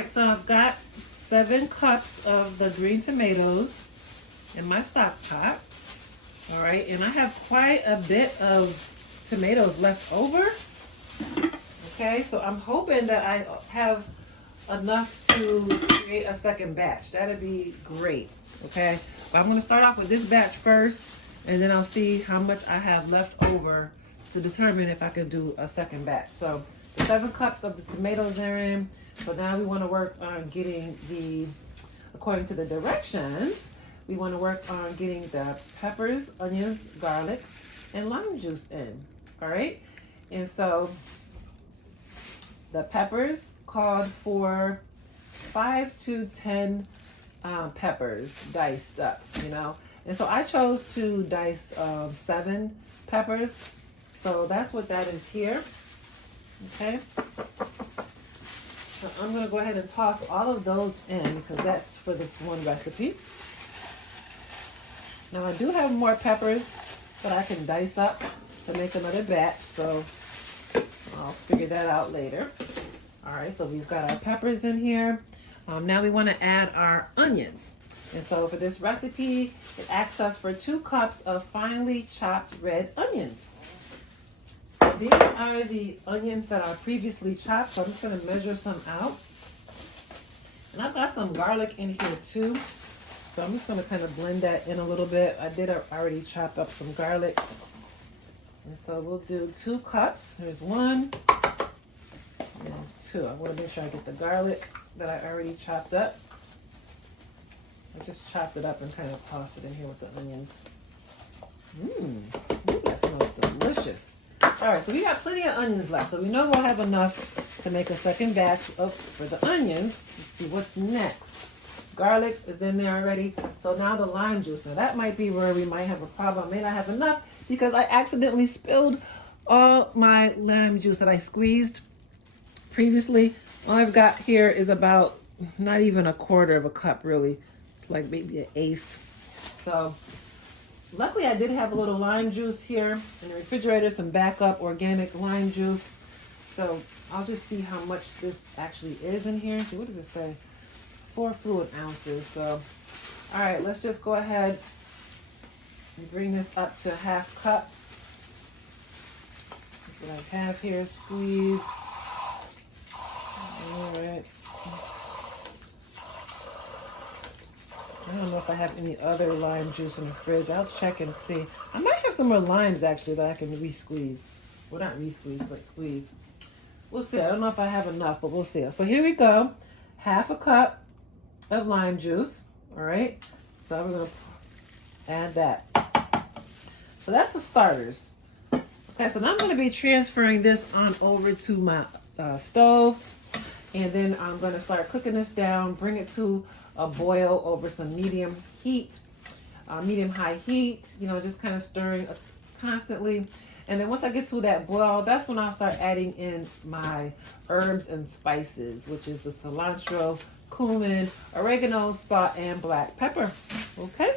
right, so I've got 7 cups of the green tomatoes in my stock pot. All right, and I have quite a bit of tomatoes left over. Okay, so I'm hoping that I have enough to create a second batch. That'd be great. Okay, but I'm going to start off with this batch first, and then I'll see how much I have left over to determine if I can do a second batch. So the 7 cups of the tomatoes are in. So now we want to work on getting according to the directions, we want to work on getting the peppers, onions, garlic, and lime juice in. All right, and so the peppers called for 5 to 10 peppers diced up, and so I chose to dice 7 peppers, so that's what that is here. Okay, so I'm going to go ahead and toss all of those in because that's for this one recipe. Now I do have more peppers that I can dice up to make another batch, so I'll figure that out later. All right, so we've got our peppers in here. Now we want to add our onions. And so for this recipe, it asks us for 2 cups of finely chopped red onions. So these are the onions that are previously chopped, so I'm just going to measure some out. And I've got some garlic in here too. So I'm just going to kind of blend that in a little bit. I did already chop up some garlic. And so we'll do 2 cups. There's 1. And there's 2. I want to make sure I get the garlic that I already chopped up. I just chopped it up and kind of tossed it in here with the onions. That smells delicious. All right, so we got plenty of onions left. So we know we'll have enough to make a second batch for the onions. Let's see what's next. Garlic is in there already. So now the lime juice. Now that might be where we might have a problem. I may not have enough because I accidentally spilled all my lime juice that I squeezed previously. All I've got here is about not even a quarter of a cup really. It's like maybe an eighth. So luckily I did have a little lime juice here in the refrigerator, some backup organic lime juice. So I'll just see how much this actually is in here. So what does it say? 4 fluid ounces. So all right, let's just go ahead and bring this up to 1/2 cup. That's what I have here. Squeeze. All right. I don't know if I have any other lime juice in the fridge. I'll check and see. I might have some more limes actually that I can re-squeeze. Well, not re-squeeze, but squeeze. We'll see. I don't know if I have enough, but we'll see. So here we go. 1/2 cup of lime juice. All right. So we're going to add that. So that's the starters. Okay, so now I'm going to be transferring this on over to my stove. And then I'm going to start cooking this down, bring it to a boil over some medium high heat, just kind of stirring constantly. And then once I get to that boil, that's when I'll start adding in my herbs and spices, which is the cilantro, cumin, oregano, salt, and black pepper. Okay,